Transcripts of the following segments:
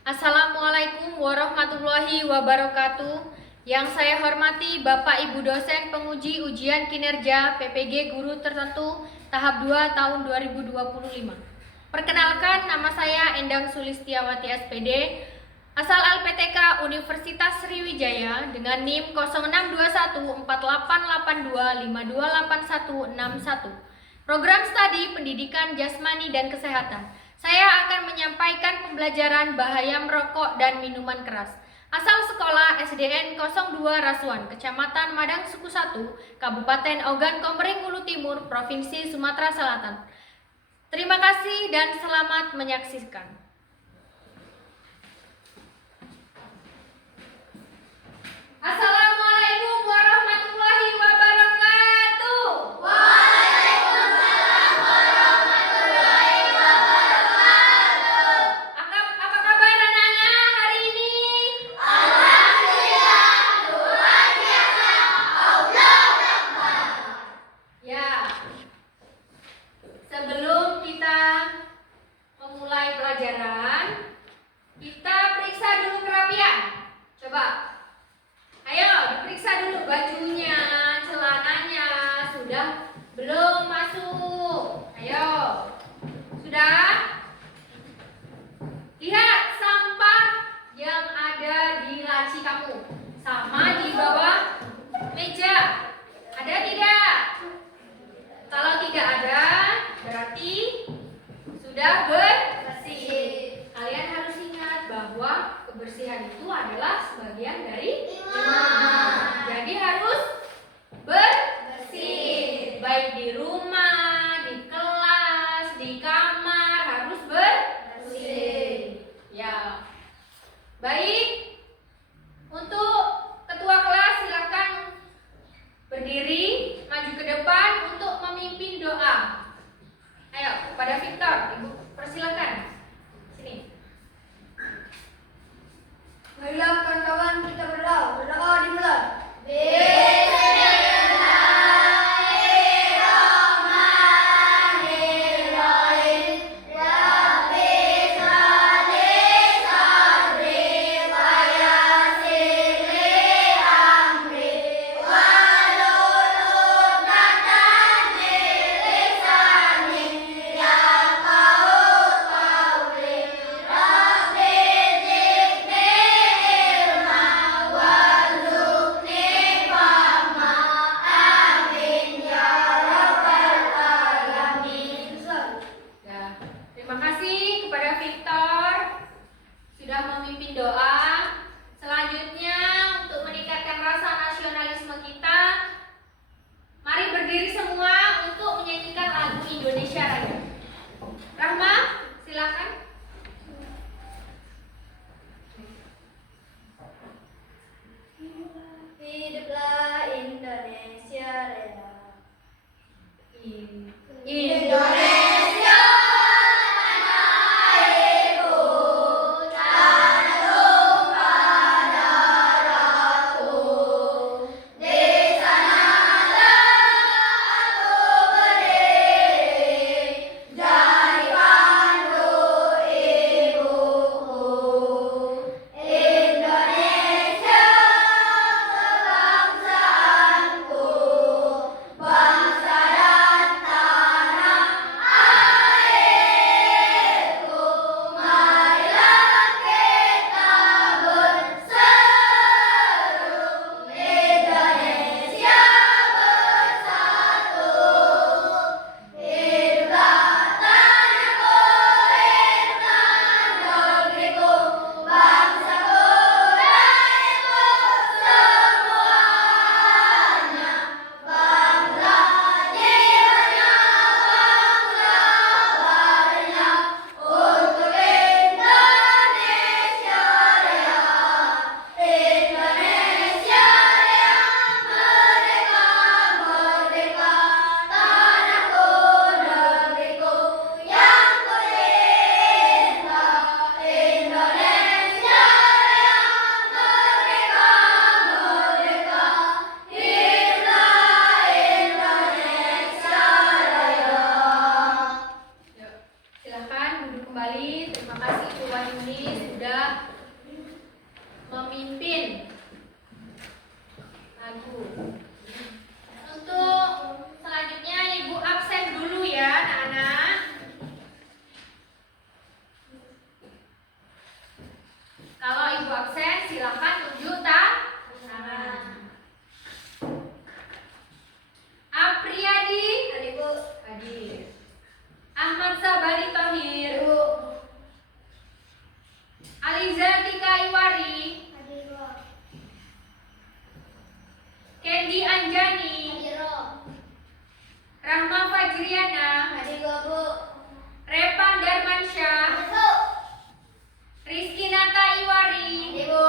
Assalamualaikum warahmatullahi wabarakatuh. Yang saya hormati Bapak Ibu dosen penguji ujian kinerja PPG Guru Tertentu tahap 2 tahun 2025. Perkenalkan, nama saya Endang Sulistiawati SPD, asal LPTK Universitas Sriwijaya dengan NIM 06214882528161. Program Studi Pendidikan Jasmani dan Kesehatan. Saya akan menyampaikan pembelajaran bahaya merokok dan minuman keras. Asal sekolah SDN 02 Rasuan, Kecamatan Madang Suku 1, Kabupaten Ogan Komering Ulu Timur, Provinsi Sumatera Selatan. Terima kasih dan selamat menyaksikan. Assalamualaikum warahmatullahi wabarakatuh. Waalaikumsalam warahmatullahi wabarakatuh. Apa kabar anak-anak hari ini? Alhamdulillah, luar biasa. Allahu Akbar. Ya. Sebelum kita memulai pelajaran, kita periksa dulu kerapian. Coba. Ayo, diperiksa dulu bajunya, celananya, sudah belum masuk? Ayo. Sudah? Lihat sampah yang ada di laci kamu, sama di bawah meja. Ada tidak? Kalau tidak ada, berarti sudah bersih. Kalian harus ingat bahwa kebersihan itu adalah sebagian dari iman. Jadi harus bersih. Baik di rumah, di kelas, di kamar harus bersih. Ya. Baik. Untuk ketua kelas silakan berdiri, maju ke depan untuk memimpin doa. Ayo, kepada Victor, Ibu persilakan. Sini. Marilah kawan-kawan kita berdoa. Berdoa dimulai. Terima kasih kepada Victor sudah memimpin doa. Selanjutnya, untuk meningkatkan rasa nasionalisme kita, mari berdiri semua untuk menyanyikan lagu Indonesia Raya. Rahma, silakan. Hiduplah Indonesia Raya. Indonesia tanah airku, tanah tumpah darahku. Di sanalah aku berdiri, jadi pandu ibuku. Indonesia kebangsaanku, bangsa dan tanah airku. Marilah kita berseru, Indonesia bersatu. Hiduplah tanahku, hiduplah negeriku, bangsaku dan ibu semuanya. Banggalah jiwanya, bangga badannya untuk Indonesia Raya. Indonesia Raya, merdeka, merdeka, tanahku, negeriku yang kucinta. Indonesia Raya, merdeka, merdeka, hiduplah Indonesia Raya. Yuk, silakan duduk kembali. Terima kasih Bu Wahyuni sudah memimpin lagu. Untuk selanjutnya Ibu absen dulu ya anak-anak. Kalau Ibu absen silakan tunjuk tangan. Apriyadi Hadir, Bu. hadir. Ahmad Sabari Thohir. Hadir, Bu. Aliza Tika Iwari. Hadir, Bu. Candy Anjani. Hadir, Bu. Rahma Fajriana. Hadir, Bu. Repan Darmansyah. Hadir, Bu. Rizky Nata Iwari. Hadir, Bu.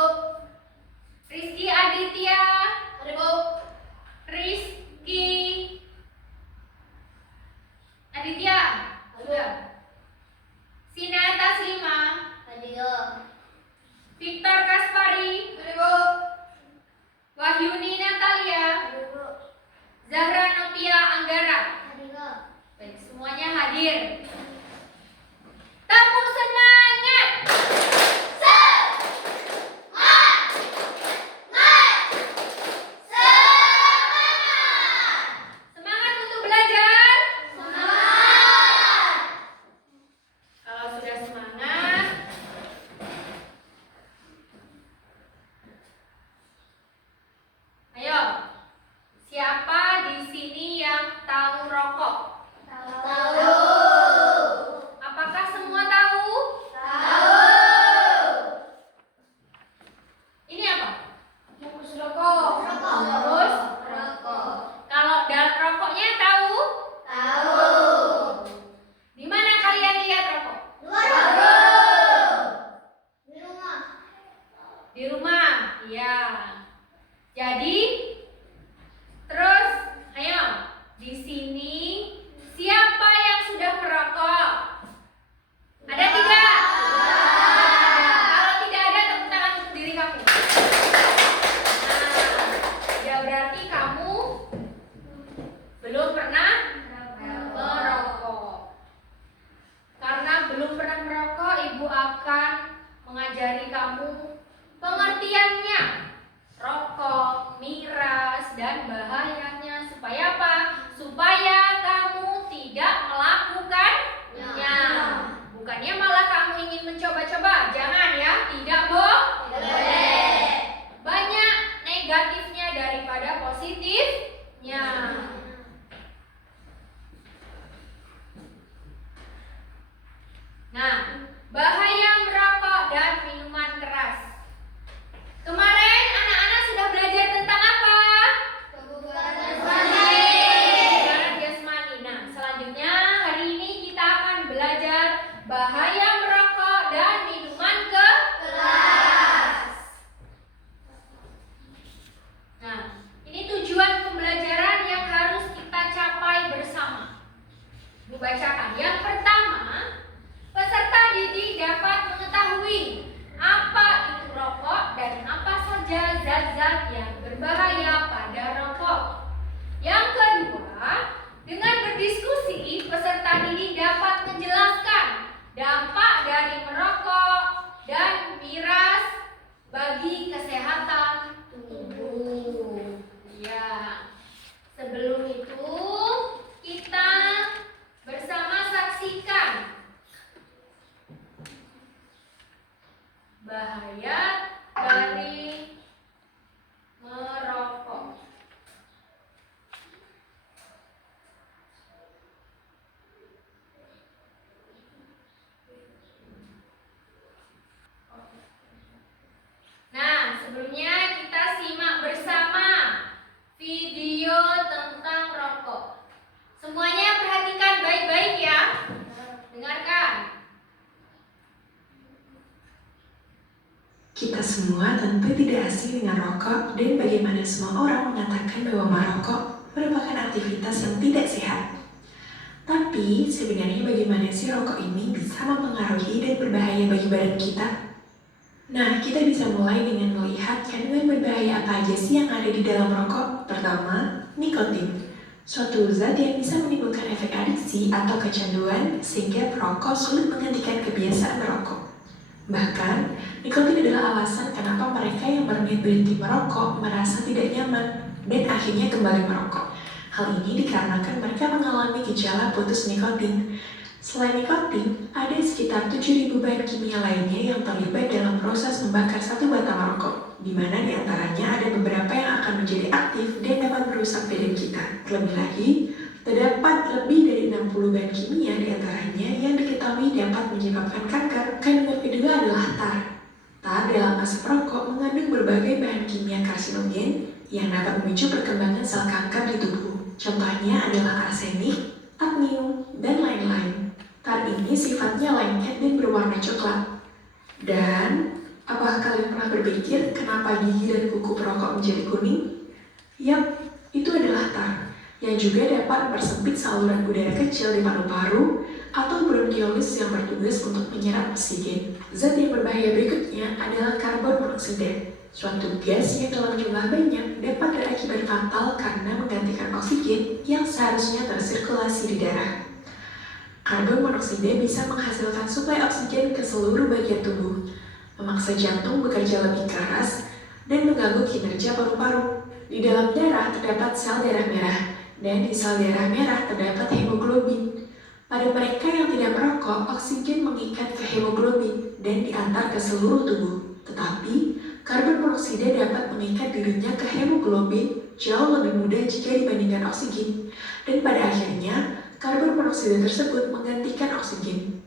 Rizky Aditya. Hadir, Bu. Rizky Aditya. Sudah. Sina Taslima. Hadir, Bu. Victor Kaspari. Hadir, Bu. Wahyuni Natalia. Hadir, Bu. Zahra Novia Anggara. Hadir, Bu. Baik, semuanya hadir. Tepuk semangat. Semangat untuk belajar. Kalau sudah semangat, ayo. Siapa di sini yang tahu rokok? Tahu. Apakah semua tahu? Tahu. Ini apa? Bungkus rokok. Bungkus rokok. Kalau rokoknya tahu? Tahu. Di mana kalian lihat rokok? Tahu. Di rumah. Di rumah. Iya. Jadi terus, ayo, di sini siapa yang sudah merokok? Ada tidak? Ada. Kalau tidak ada, tepuk tangan untuk diri kamu. Nah, ya berarti kamu belum pernah merokok. Karena belum pernah merokok, Ibu akan mengajari kamu pengertiannya. Rokok, miras, dan bahayanya. Supaya apa? Supaya kamu tidak melakukannya. Bukannya malah kamu ingin mencoba-coba. Jangan ya, tidak boleh. Banyak negatifnya daripada positifnya. Nah, bahaya merokok dan minuman keras. Kemarin anak-anak sudah belajar tentang apa? Kebugaran Kebugaran jasmani. Nah, selanjutnya hari ini kita akan belajar bahaya merokok dan minuman keras. Nah, ini tujuan pembelajaran yang harus kita capai bersama. Bu bacakan. Yang pertama, peserta didik dapat mengetahui apa itu rokok dan apa saja zat-zat yang berbahaya pada rokok. Yang kedua, dengan berdiskusi, peserta didik dapat menjelaskan dampak dari merokok dan miras bagi kesehatan tubuh. Ya, sebelum itu kita bersama saksikan bahaya dari merokok. Nah, sebelumnya kita simak bersama video tentang rokok. Semuanya perhatikan baik-baik ya. Dengarkan. Kita semua tentu tidak asing dengan rokok dan bagaimana semua orang mengatakan bahwa merokok merupakan aktivitas yang tidak sehat. Tapi sebenarnya bagaimana sih rokok ini bisa mempengaruhi dan berbahaya bagi badan kita? Nah, kita bisa mulai dengan melihat kandungan berbahaya apa aja sih yang ada di dalam rokok. Pertama, nikotin. Suatu zat yang bisa menimbulkan efek adiksi atau kecanduan sehingga perokok sulit menghentikan kebiasaan merokok. Bahkan, Nikotin adalah alasan kenapa mereka yang berniat berhenti merokok merasa tidak nyaman dan akhirnya kembali merokok. Hal ini dikarenakan mereka mengalami gejala putus nikotin. Selain nikotin, ada sekitar 7.000 bahan kimia lainnya yang terlibat dalam proses membakar satu batang rokok, di mana diantaranya ada beberapa yang akan menjadi aktif dan dapat merusak badan kita. Terlebih lagi, terdapat lebih dari 60 bahan kimia diantaranya yang diketahui dapat menyebabkan kanker. Kandungan kedua adalah tar. Tar dalam asap rokok mengandung berbagai bahan kimia karsinogen yang dapat memicu perkembangan sel kanker di tubuh. Contohnya adalah arsenik, kadmium, dan lain-lain. Tar ini sifatnya lengket dan berwarna coklat. Dan, apakah kalian pernah berpikir kenapa gigi dan kuku perokok menjadi kuning? Yap, itu adalah tar, yang juga dapat mempersempit saluran udara kecil di paru-paru atau bronchiolis yang bertugas untuk menyerap oksigen. Zat yang berbahaya berikutnya adalah karbon monoksida, suatu gas yang dalam jumlah banyak dapat berakibat fatal karena menggantikan oksigen yang seharusnya tersirkulasi di darah. Karbon monoksida bisa menghasilkan suplai oksigen ke seluruh bagian tubuh, memaksa jantung bekerja lebih keras, dan mengganggu kinerja paru-paru. Di dalam darah terdapat sel darah merah, dan di sel darah merah terdapat hemoglobin. Pada mereka yang tidak merokok, oksigen mengikat ke hemoglobin dan diantar ke seluruh tubuh. Tetapi, karbon monoksida dapat mengikat dirinya ke hemoglobin jauh lebih mudah jika dibandingkan oksigen. Dan pada akhirnya, karbon monoksida tersebut menggantikan oksigen.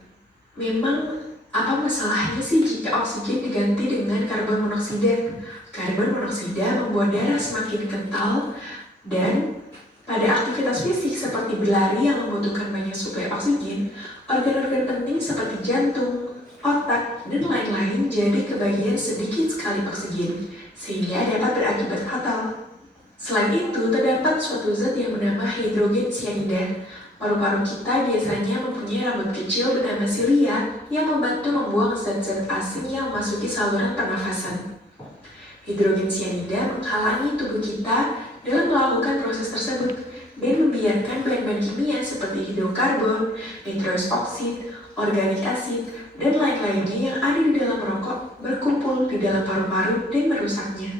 Memang, apa masalahnya sih jika oksigen diganti dengan karbon monoksida? Karbon monoksida membuat darah semakin kental dan pada aktivitas fisik seperti berlari yang membutuhkan banyak suplai oksigen, organ-organ penting seperti jantung, otak, dan lain-lain jadi kebagian sedikit sekali oksigen, sehingga dapat berakibat fatal. Selain itu, terdapat suatu zat yang bernama hidrogen cyanida. Paru-paru kita biasanya mempunyai rambut kecil bernama silia yang membantu membuang zat-zat asing yang memasuki saluran pernafasan. Hidrogen cyanida menghalangi tubuh kita dalam melakukan proses tersebut dan membiarkan bahan-bahan kimia seperti hidrokarbon, nitrous oxide, organic acid, dan lain-lainnya yang ada di dalam rokok berkumpul di dalam paru-paru dan merusaknya.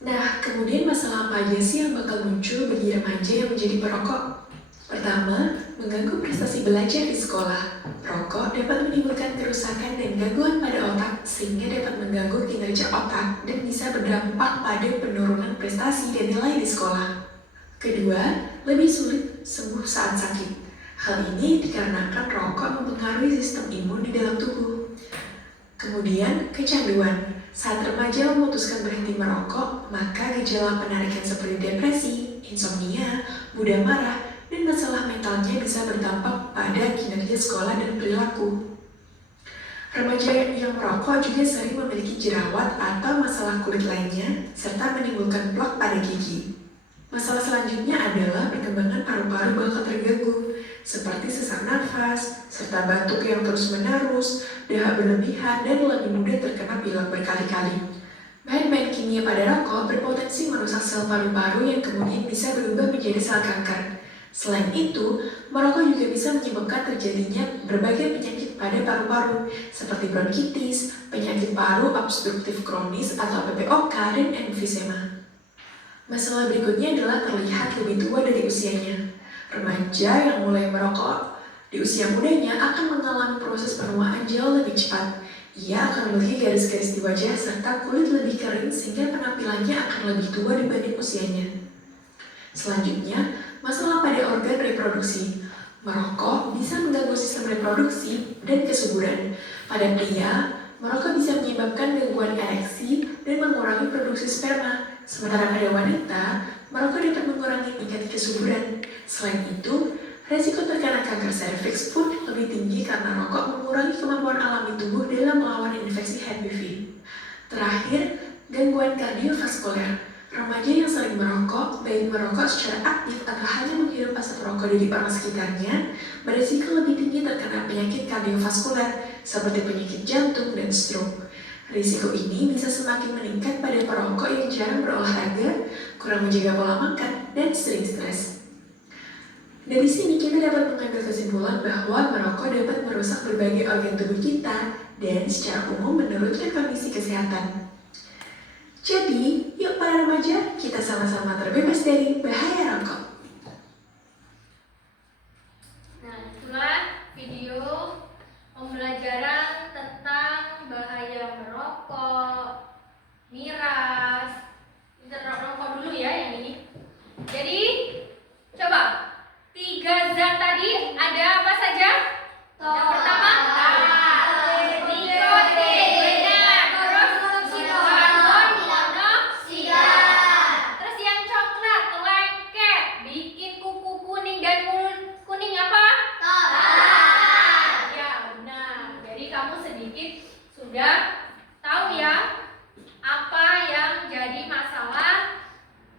Nah, kemudian masalah apa aja sih yang bakal muncul bagi remaja yang menjadi perokok? Pertama, mengganggu prestasi belajar di sekolah. Rokok dapat menimbulkan kerusakan dan gangguan pada otak sehingga dapat mengganggu kinerja otak dan bisa berdampak pada penurunan prestasi dan nilai di sekolah. Kedua, lebih sulit sembuh saat sakit. Hal ini dikarenakan rokok mempengaruhi sistem imun di dalam tubuh. Kemudian, kecanduan. Saat remaja memutuskan berhenti merokok, maka gejala penarikan seperti depresi, insomnia, mudah marah, dan masalah mentalnya bisa berdampak pada kinerja sekolah dan perilaku. Remaja yang merokok juga sering memiliki jerawat atau masalah kulit lainnya, serta menimbulkan plak pada gigi. Masalah selanjutnya adalah perkembangan paru-paru bakal terganggu, seperti sesak nafas, serta batuk yang terus-menerus, dahak berlebihan, dan lebih mudah terkena pilek berkali-kali. Bahan-bahan kimia pada rokok berpotensi merusak sel paru-paru yang kemudian bisa berubah menjadi sel kanker. Selain itu, merokok juga bisa menyebabkan terjadinya berbagai penyakit pada paru-paru, seperti bronkitis, penyakit paru obstruktif kronis atau PPOK, dan emfisema. Masalah berikutnya adalah terlihat lebih tua dari usianya. Remaja yang mulai merokok di usia mudanya akan mengalami proses penuaan jauh lebih cepat. Ia akan memiliki garis-garis di wajah serta kulit lebih kering sehingga penampilannya akan lebih tua dibanding usianya. Selanjutnya, masalah pada organ reproduksi. Merokok bisa mengganggu sistem reproduksi dan kesuburan. Pada pria, merokok bisa menyebabkan gangguan ereksi dan mengurangi produksi sperma. Sementara pada wanita, merokok dapat mengurangi tingkat kesuburan. Selain itu, resiko terkena kanker serviks pun lebih tinggi karena rokok mengurangi kemampuan alami tubuh dalam melawan infeksi HPV. Terakhir, gangguan kardiovaskuler. Remaja yang sering merokok, baik merokok secara aktif atau hanya menghirup asap rokok dari orang sekitarnya, berisiko lebih tinggi terkena penyakit kardiovaskuler seperti penyakit jantung dan stroke. Risiko ini bisa semakin meningkat pada perokok yang jarang berolahraga, kurang menjaga pola makan, dan sering stres. Dari sini kita dapat mengambil kesimpulan bahwa merokok dapat merusak berbagai organ tubuh kita dan secara umum menurunkan kondisi kesehatan. Jadi, yuk para remaja, kita sama-sama terbebas dari bahaya rokok. Nah, itulah video pembelajaran tentang bahaya merokok, miras. Kita rokok dulu ya yang ini. Jadi, coba 3 zat tadi ada apa saja? Yang pertama, nikotin, benar. Terus karbon monoksida. Terus yang coklat, lengket, bikin kuku kuning dan mulut kuning apa? Ya, benar. Jadi kamu sedikit sudah tahu ya apa yang jadi masalah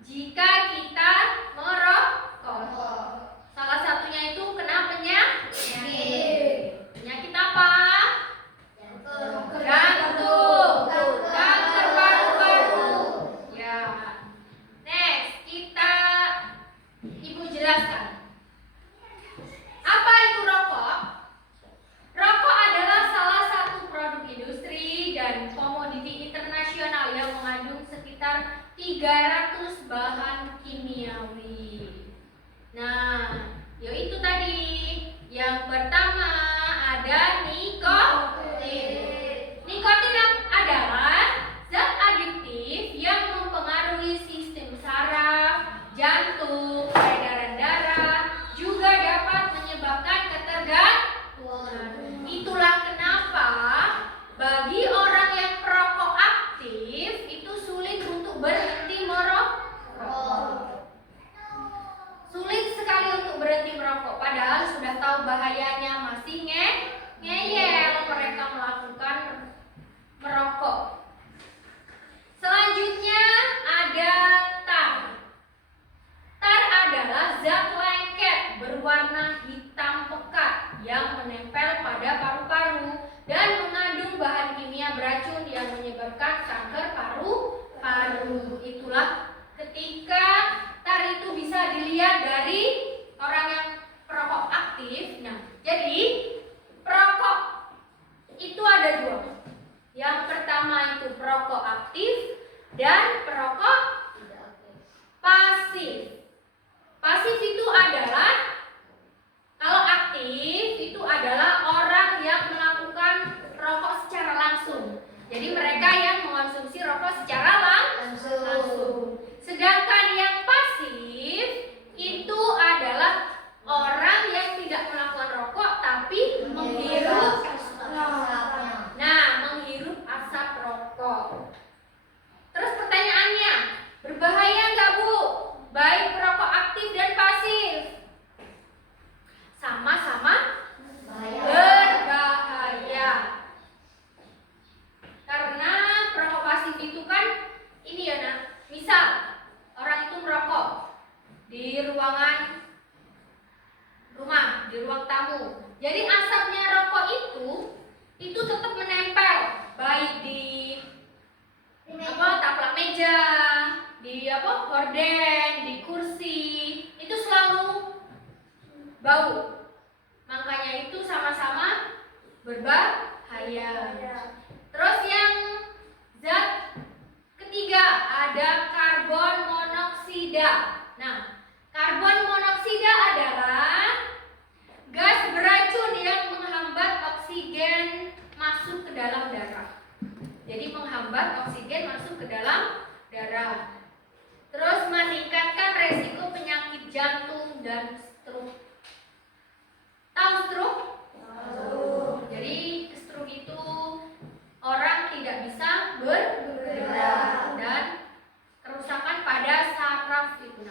jika kita merokok. Salah satunya itu kena penyakit. Penyakit apa? Jantung, kanker paru-paru. Ya. Next, Ibu jelaskan. Apa itu rokok? Rokok adalah salah satu produk industri dan komoditi internasional yang mengandung sekitar 300 bahan kimiawi. Nah, yaitu tadi. Yang pertama ada nikotin. Nikotin adalah zat adiktif yang mempengaruhi sistem saraf, jantung, peredaran darah, juga dapat menyebabkan ketergantungan. Itulah kenapa bagi orang yang perokok aktif itu sulit untuk berhenti merokok. Sulit sekali untuk berhenti merokok, padahal sudah tahu bahayanya masih ngeyel mereka melakukan merokok. Selanjutnya ada tar. Tar adalah zat lengket berwarna hitam pekat yang menempel pada paru-paru dan mengandung bahan kimia beracun yang menyebabkan kanker paru-paru. Itulah ketika tar itu bisa dilihat dari orang yang perokok aktif. Nah, jadi perokok itu ada 2. Yang pertama itu perokok aktif dan perokok pasif. Pasif itu adalah, kalau aktif itu adalah orang yang melakukan rokok secara langsung. Jadi mereka yang mengonsumsi rokok secara langsung. Sedangkan yang pasif itu adalah orang yang tidak melakukan rokok tapi menghirup asap rokok. Terus pertanyaannya, berbahaya nggak Bu? Baik perokok aktif dan pasif? Sama-sama berbahaya. Karena perokok pasif itu kan ini ya Nak, misal orang itu merokok di ruangan rumah, di ruang tamu. Jadi asapnya rokok itu tetap menempel baik di taplak meja, di horden, di kursi, itu selalu bau. Makanya itu sama-sama berbahaya. Terus yang zat ketiga ada karbon monoksida. Nah, karbon monoksida adalah gas beracun yang menghambat oksigen masuk ke dalam darah. Jadi menghambat oksigen masuk ke dalam darah. Terus meningkatkan resiko penyakit jantung dan stroke. Tahu stroke? Tahu. Jadi stroke itu orang tidak bisa bergerak dan kerusakan pada saraf itu.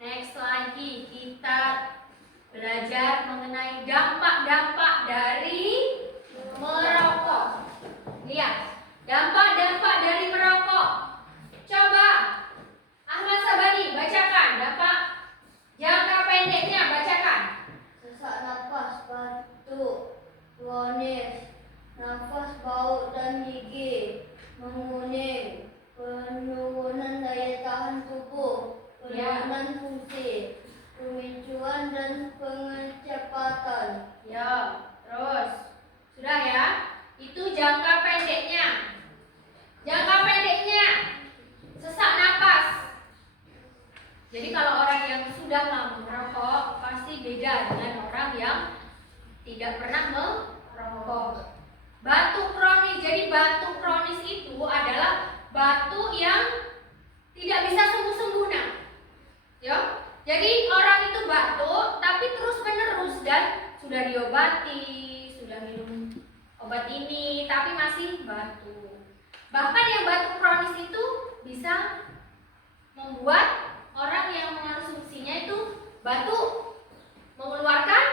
Next lagi kita belajar mengenai dampak-dampak dari merokok. Lihat, dampak-dampak dari merokok. Coba Ahmad Sabani bacakan dampak jangka pendeknya, bacakan. Sesak napas, batuk, kronis, nafas bau dan gigi, menguning, penurunan daya tahan tubuh, penurunan fungsi, pemicuan dan pengecepatan. Ya, terus Udah ya. Itu jangka pendeknya. Jangka pendeknya sesak napas. Jadi kalau orang yang sudah lama merokok pasti beda dengan orang yang tidak pernah merokok. Batuk kronis. Jadi batuk kronis itu adalah batuk yang tidak bisa sembuh-sembuh. Nah, ya. Jadi orang itu batuk tapi terus menerus dan sudah diobati, sudah minum obat ini tapi masih batuk. Bahkan yang batuk kronis itu bisa membuat orang yang mengonsumsinya itu batuk, mengeluarkan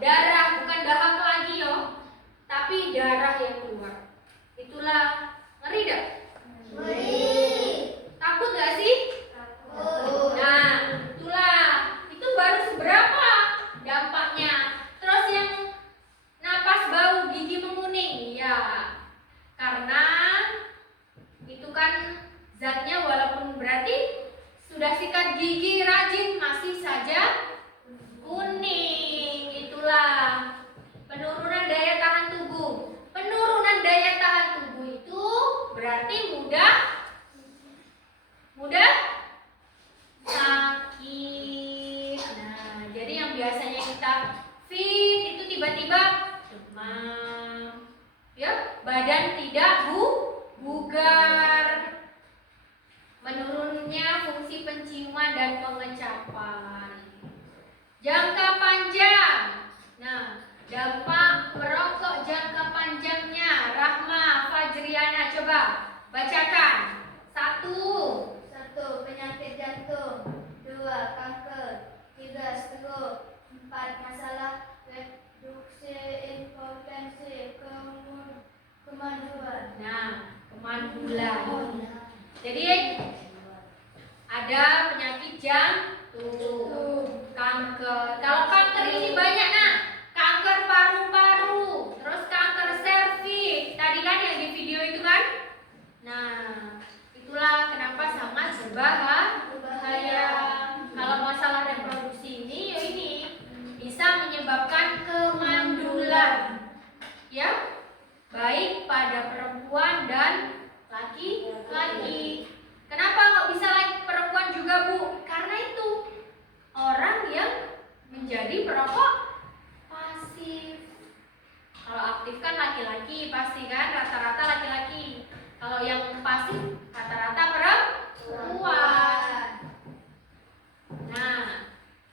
darah, bukan dahak lagi yo, tapi darah yang keluar. Itulah ngeri dah. Takut gak sih? Nah, itulah. Itu baru seberapa dampaknya. Terus yang napas bau, gigi menguning, ya. Karena itu kan zatnya walaupun berarti sudah sikat gigi rajin masih saja kuning. Itulah penurunan daya tahan tubuh. Penurunan daya tahan tubuh itu berarti mudah sakit. Nah, jadi yang biasanya kita fit itu tiba-tiba demam, ya, badan tidak bugar, menurunnya fungsi penciuman dan pengecapan. Jangka panjang. Nah, dampak merokok jangka panjangnya. Rahma Fajriana, coba bacakan. 1. Penyakit jantung. 2. Kanker. 3. stroke. 4. Masalah reduksi impotensi. Kemandulan. Nah, kemandulan. Jadi ada penyakit jantung, kanker. Kalau kanker ini banyak nah, kanker paru-paru, terus kanker serviks. Tadi kan yang di video itu kan? Nah, itulah kenapa sangat berbahaya. Kalau masalah reproduksi ini, ya ini bisa menyebabkan kemandulan, ya, baik pada perempuan dan laki-laki. Kenapa nggak bisa perempuan juga, Bu? Karena itu orang yang menjadi perokok pasif. Kalau aktif kan laki-laki pasti kan, rata-rata laki-laki. Kalau yang pasif rata-rata perempuan. Nah,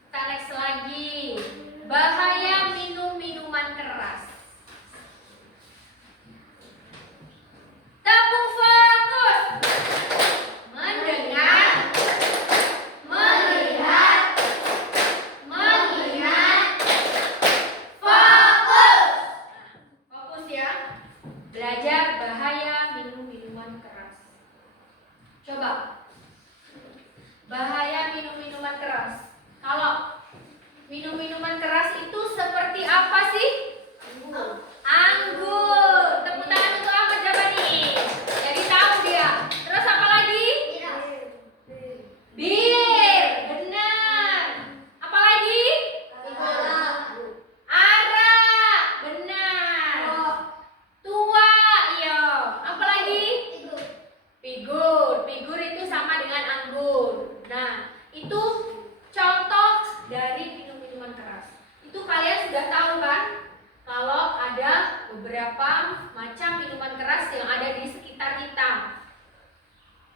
kita next lagi. Bahaya minum minuman keras. Tepuk fokus. Mendengar, melihat, mengingat, fokus. Fokus ya. Belajar bahaya minum minuman keras. Coba. Bahaya minum minuman keras. Kalau minum minuman keras itu seperti apa sih? Anggur. Tepuk tangan untuk Ahmad Jabani. Jadi tahu dia. Terus apa lagi? Bir. Benar. Apa lagi? Arak. Benar. Tua. Iya. Apa lagi? Figur. Figur itu sama dengan anggur. Nah, itu contoh dari minum-minuman keras. Itu kalian sudah tahu kan? Kalau ada beberapa macam minuman keras yang ada di sekitar kita.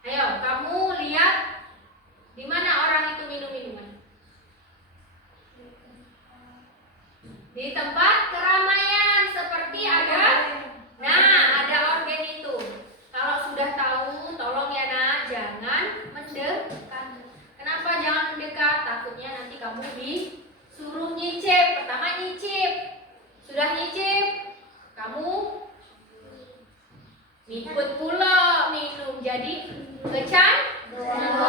Ayo, kamu lihat di mana orang itu minum minuman? Di tempat keramaian seperti ada. Nah, ada organ itu. Kalau sudah tahu, tolong ya nak, jangan mendekat. Kenapa jangan mendekat? Takutnya nanti kamu disuruh nyicip. Pertama nyicip. Sudah nyicip, kamu ngikut pula minum, jadi kecanduan.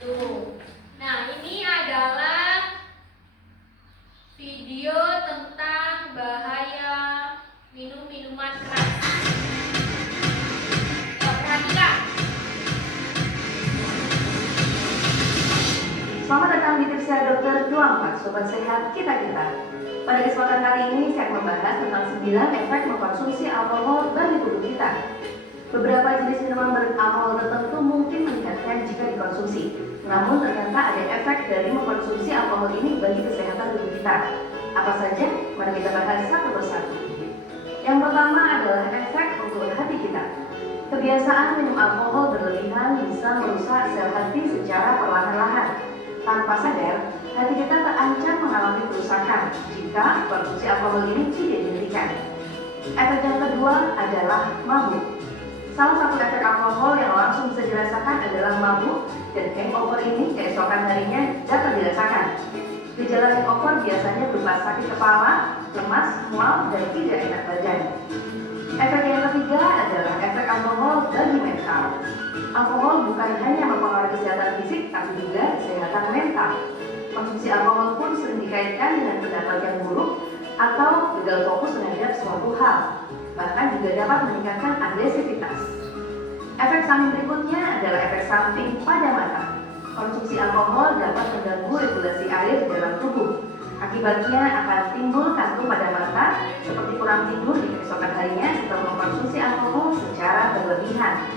Tuh. Nah, ini adalah video tentang bahaya minum minuman keras. Perhatikan. Selamat datang di Tirsia Dokter 24, Sobat Sehat Kita-Kita. Pada kesempatan kali ini saya akan membahas tentang 9 efek mengkonsumsi alkohol bagi tubuh kita. Beberapa jenis minuman beralkohol tertentu mungkin meningkatkan jika dikonsumsi. Namun ternyata ada efek dari mengkonsumsi alkohol ini bagi kesehatan tubuh kita. Apa saja? Mari kita bahas satu persatu. Yang pertama adalah efek untuk hati kita. Kebiasaan minum alkohol berlebihan bisa merusak sel hati secara perlahan-lahan. Tanpa sadar, hati kita terancam mengalami kerusakan jika konsumsi alkohol ini tidak dihentikan. Efek yang kedua adalah mabuk. Salah satu efek alkohol yang langsung bisa dirasakan adalah mabuk, dan hangover ini keesokan harinya dapat dirasakan. Gejala hangover biasanya berupa sakit kepala, lemas, mual, dan tidak enak badan. Efek yang ketiga adalah efek alkohol bagi mental. Alkohol bukan hanya mempengaruhi kesehatan fisik, tapi juga kesehatan mental. Konsumsi alkohol pun sering dikaitkan dengan pendapat yang buruk atau gagal fokus terhadap suatu hal. Bahkan juga dapat meningkatkan agresivitas. Efek samping berikutnya adalah efek samping pada mata. Konsumsi alkohol dapat mengganggu regulasi air di dalam tubuh. Akibatnya akan timbul kantung pada mata, seperti kurang tidur di keesokan harinya setelah mengkonsumsi alkohol secara berlebihan.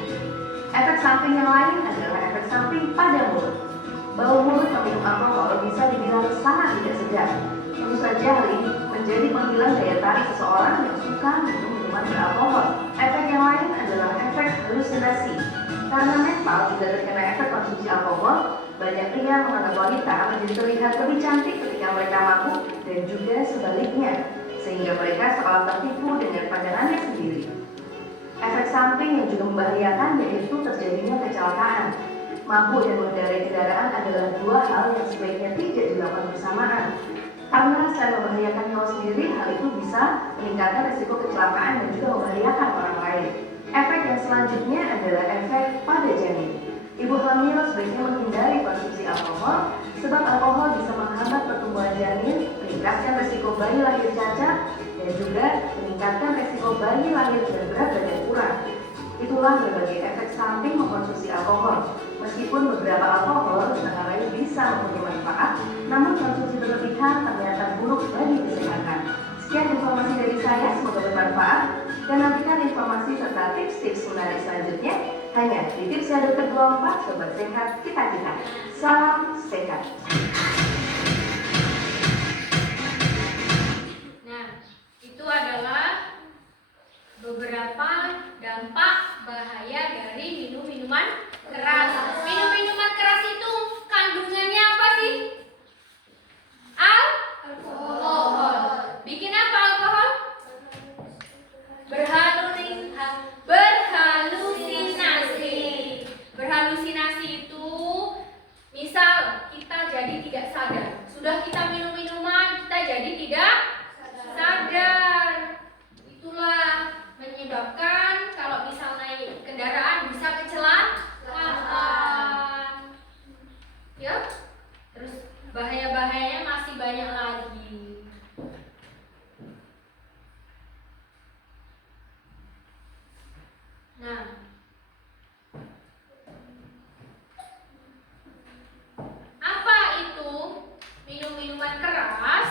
Efek samping yang lain adalah efek samping pada mulut. Bau mulut peminum alkohol bisa dibilang sangat tidak sedap. Tentu saja hal ini menjadi panggilan daya tarik seseorang yang suka minum minuman beralkohol. Efek yang lain adalah efek halusinasi. Karena mental juga terkena efek konsumsi alkohol, banyak pria menganggap wanita menjadi terlihat lebih cantik ketika mereka mabuk dan juga sebaliknya, sehingga mereka seolah tertipu dengan pandangannya sendiri. Efek samping yang juga membahayakan yaitu terjadinya kecelakaan. Mabuk dan mengendarai kendaraan adalah dua hal yang sebaiknya tidak dilakukan bersamaan. Karena selain membahayakan nyawa sendiri, hal itu bisa meningkatkan risiko kecelakaan dan juga membahayakan orang lain. Efek yang selanjutnya adalah efek pada janin. Ibu hamil sebaiknya menghindari konsumsi alkohol, sebab alkohol bisa menghambat pertumbuhan janin, meningkatkan risiko bayi lahir cacat, dan juga meningkatkan risiko bayi lahir dengan berat badan kurang. Itulah berbagai efek samping mengkonsumsi alkohol. Meskipun beberapa alkohol antara lain bisa mempunyai manfaat, namun konsumsi berlebihan ternyata buruk bagi kesehatan. Sekian informasi dari saya, semoga bermanfaat, dan nantikan informasi serta tips-tips menarik selanjutnya hanya di Tips Ya Dokter 24 Sobat Sehat Kita-Kita. Salam sehat. Nah, itu adalah beberapa dampak bahaya dari minum minuman keras. Minum-minuman keras itu kandungannya apa sih? Alkohol. Bikin apa alkohol? Berhalusinasi. Berhalusinasi itu misal kita jadi tidak sadar. Sudah kita minum minuman, kita jadi tidak sadar. Itulah menyebabkan kalau misal naik kendaraan bisa kecelakaan. Ya? Terus bahaya-bahayanya masih banyak lagi. Nah, apa itu minum-minuman keras?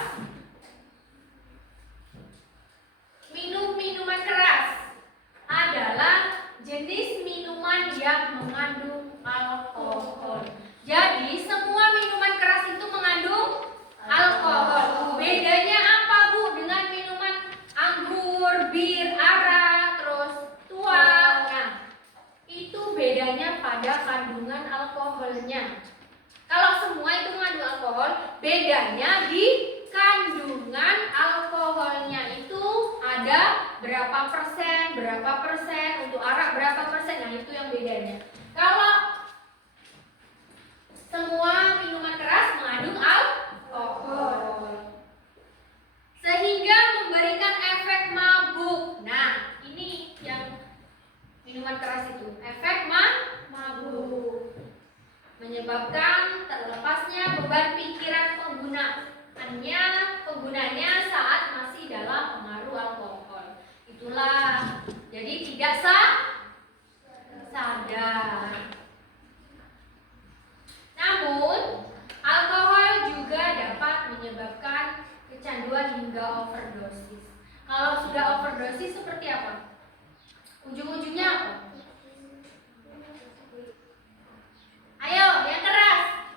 Minum-minuman keras adalah jenis minuman yang mengandung alkohol. Jadi, semua minuman keras itu mengandung alkohol. Bedanya apa, Bu, dengan minuman anggur, bir, arak, terus tua? Nah, itu bedanya pada kandungan alkoholnya. Kalau semua itu mengandung alkohol, bedanya di kandungan alkoholnya itu ada berapa persen untuk arak berapa persen. Nah, itu yang bedanya. Kalau semua minuman keras mengandung alkohol sehingga memberikan efek mabuk. Nah, ini yang minuman keras itu efek mabuk, menyebabkan terlepasnya beban pikiran penggunanya saat masih dalam pengaruh alkohol. Itulah, jadi tidak sadar. Namun, alkohol juga dapat menyebabkan kecanduan hingga Kalau sudah overdosis seperti apa? Ujung-ujungnya apa? Ayo, yang keras.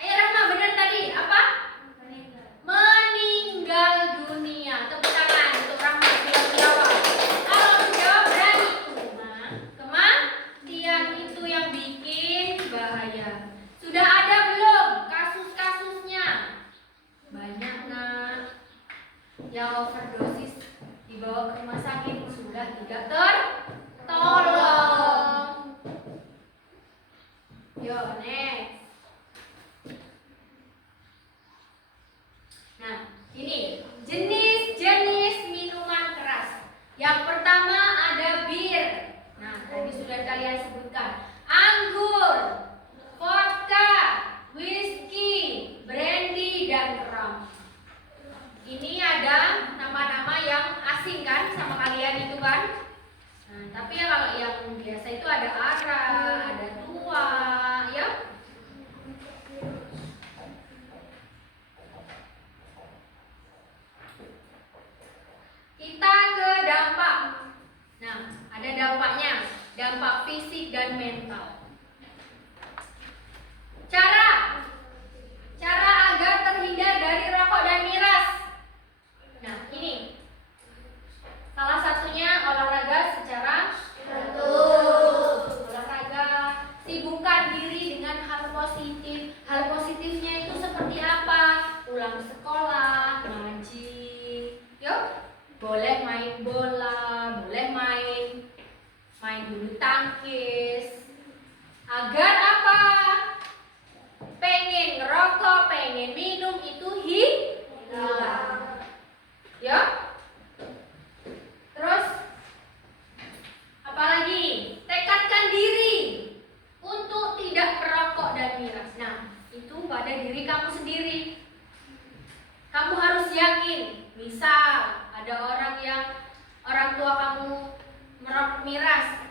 Ayo Rahma, benar tadi apa? Meninggal dunia. Tepuk tangan untuk Rahma sudah menjawab. Kalau menjawab berani. Kematian itu yang bikin bahaya. Sudah ada belum kasus-kasusnya? Banyak nak. Yang overdosis dibawa ke rumah sakit sudah tidak tertolong. Yo, next. Nah, ini jenis-jenis minuman keras. Yang pertama ada bir. Nah, tadi sudah kalian sebutkan. Anggur, vodka, whisky, brandy, dan rum. Ini ada nama-nama yang asing kan sama kalian itu kan? Nah, tapi ya kalau yang biasa itu ada ara, ada tua, ya. Kita ke dampak. Nah, ada dampaknya, dampak fisik dan mental. Cara agar terhindar dari rokok dan miras. Nah, ini salah satunya olahraga secara teratur. Olahraga, sibukkan diri dengan hal positif. Hal positifnya itu seperti apa? Pulang sekolah, ngaji. Yuk, boleh main bola, boleh main bulu tangkis. Agar apa? Pengen ngerokok, pengen minum itu hilang. Ya. Terus apalagi? Tekadkan diri untuk tidak merokok dan miras. Nah, itu pada diri kamu sendiri. Kamu harus yakin. Misal ada orang tua kamu merokok miras,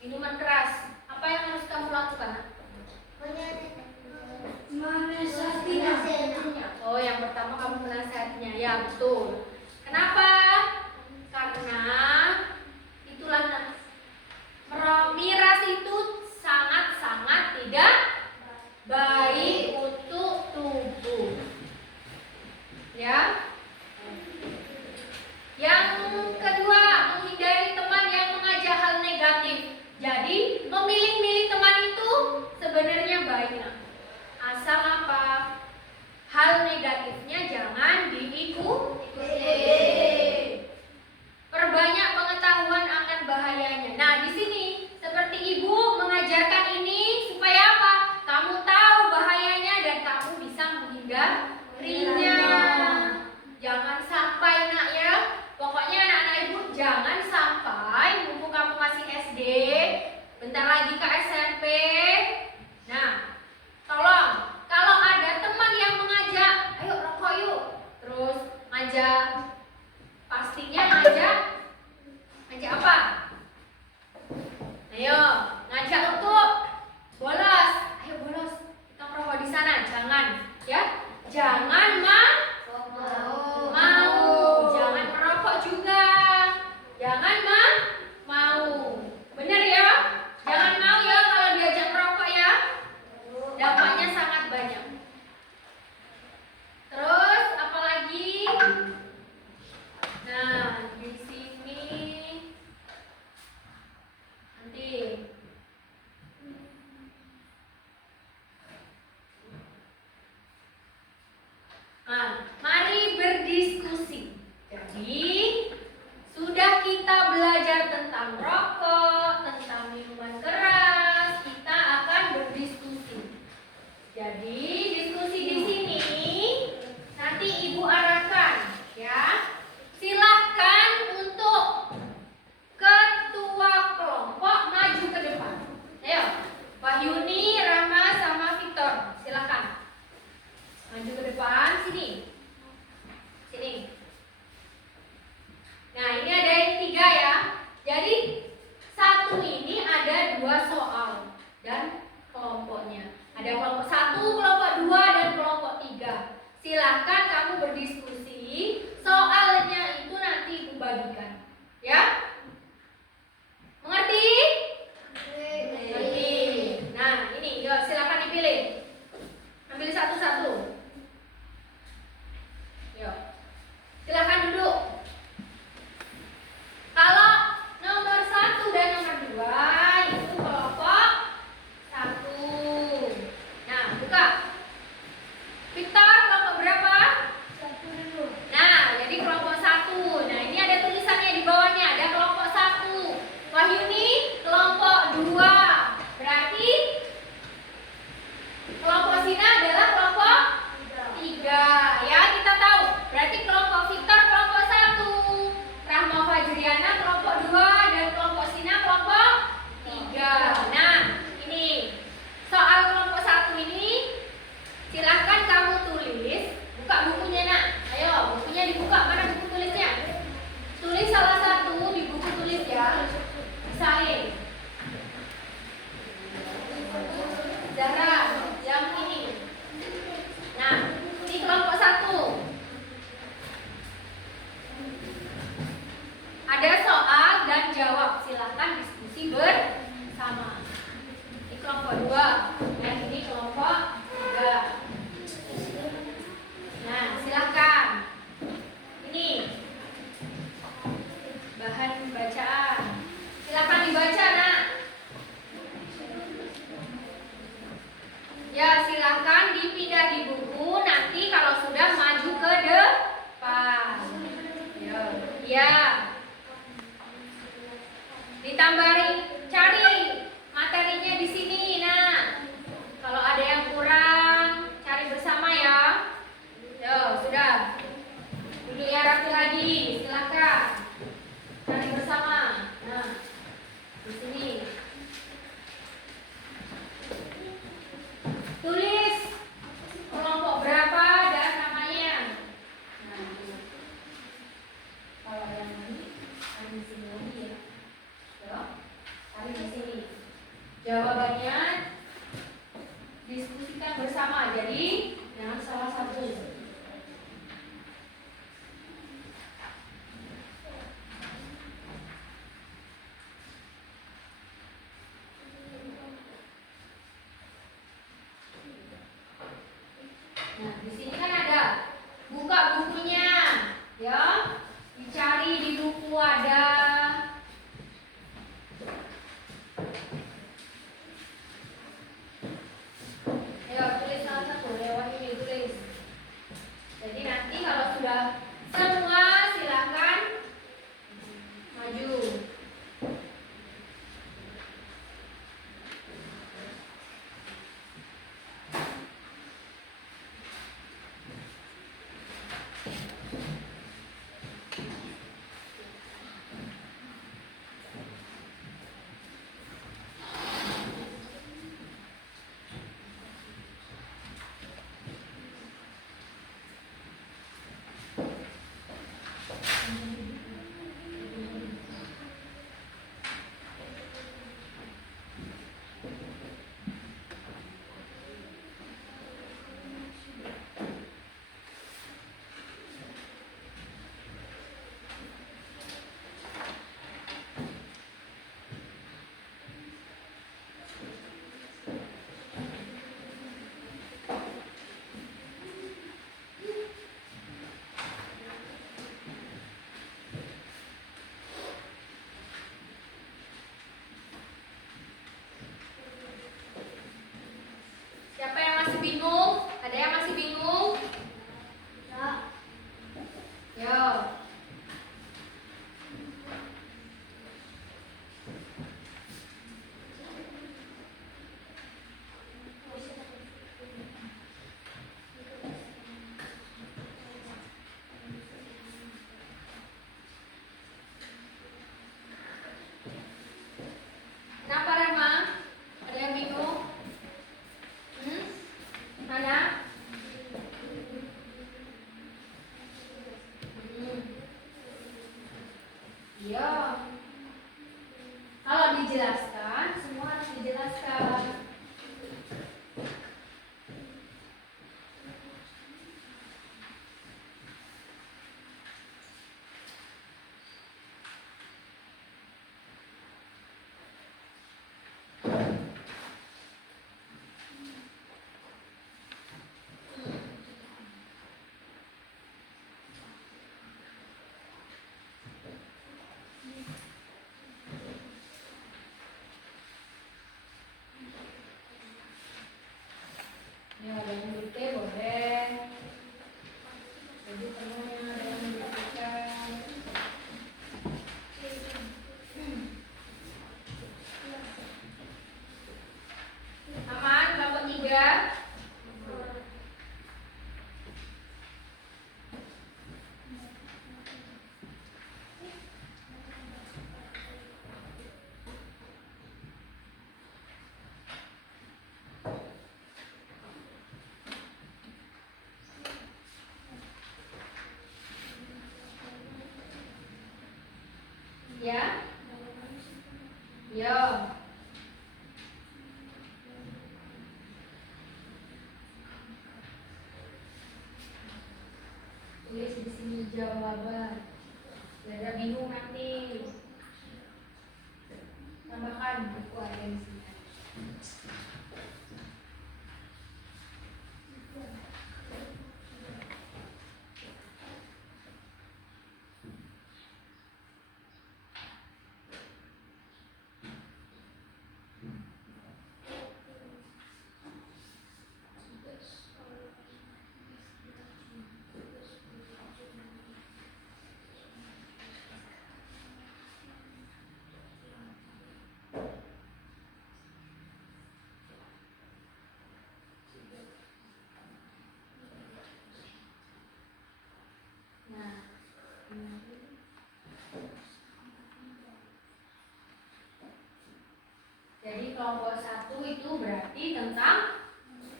minuman keras, apa yang harus kamu lakukan? Menasihatinya. Oh, yang pertama kamu menasihatinya. Ya, betul. Kenapa? Karena itulah miras itu sangat-sangat tidak baik untuk tubuh. Ya. Yang kedua, menghindari teman yang mengajak hal negatif. Jadi, memilih-milih teman itu sebenarnya baik. Asal apa? Hal negatifnya jangan diikuti. Ya. Ditambahi, cari materinya di sini. Nah, kalau ada yang kurang, cari bersama ya. Yo, sudah. Duduk ya Raffi Hadi, silakan. Cari bersama. Nah, di sini. Tulis kelompok berapa dan namanya. Nah, ini. Kalau yang ini, ada di sini lagi ya. Yo, cari di sini. Jawabannya diskusikan bersama. Jadi, jangan salah satu. Nah, di sini kan ada buka bukunya, ya. Dicari di buku ada. Ayo tulis salah satu, lewat ini tulis. Jadi nanti kalau sudah semua silakan maju. Siapa yang masih bingung? Ada yang masih bingung? Ya. Yo. Kenapa Rahma? Ada yang bingung? Mana? Iya. Kalau dijelaskan, semua harus dijelaskan. Ya, ada yang dikit boleh. Jadi semuanya ada yang dikitkan. Aman, kelompok 3. Ya. Yo. Tulis di sini jawaban. Biar bingung nanti. Tambahkan buku ada di sini. kelompok 1 itu berarti tentang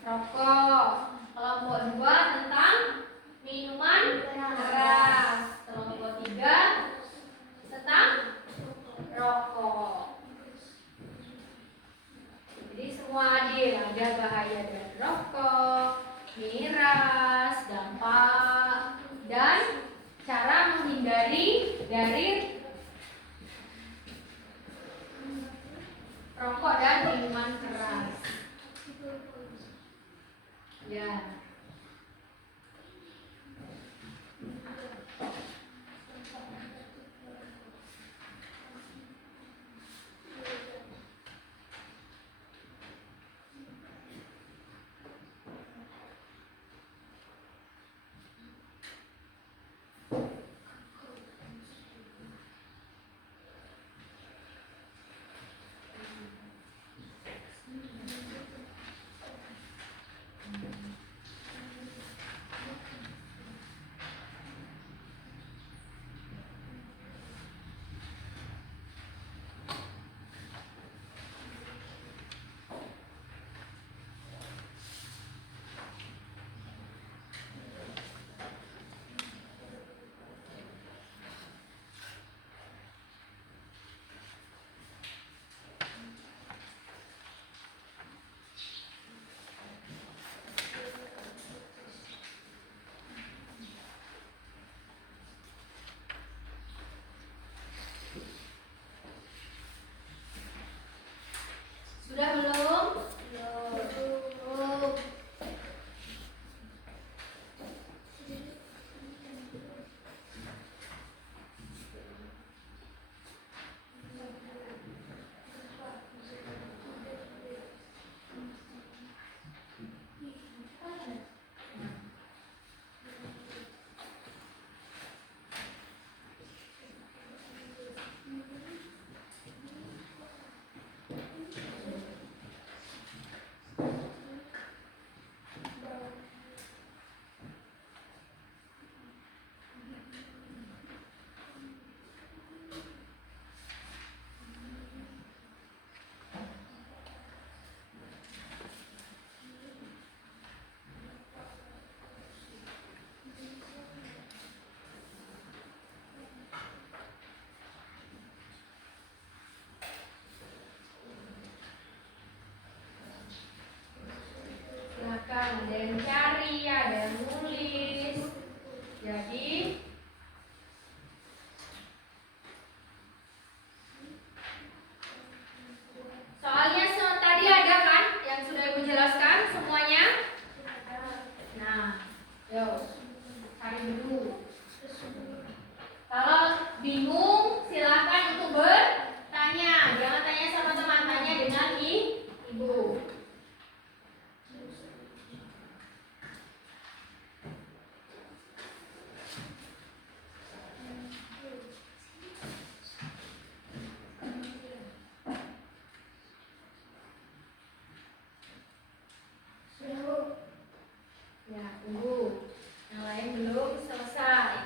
rokok. Kelompok 2 tentang minuman keras. Kelompok 3 tentang rokok. Jadi semua adil, ada bahaya dari rokok, miras, dampak, dan cara menghindari dari rokok dan minuman keras. Ya. Sudah belum? Belum. Silakan, ada yang cari, ada yang nulis. Jadi soalnya tadi ada kan yang sudah Ibu jelaskan semuanya? Nah, yuk cari dulu. Kalau bingung silakan untuk bertanya. Jangan tanya sama teman, tanya dengan Ibu. Ya, tunggu. Yang lain belum selesai.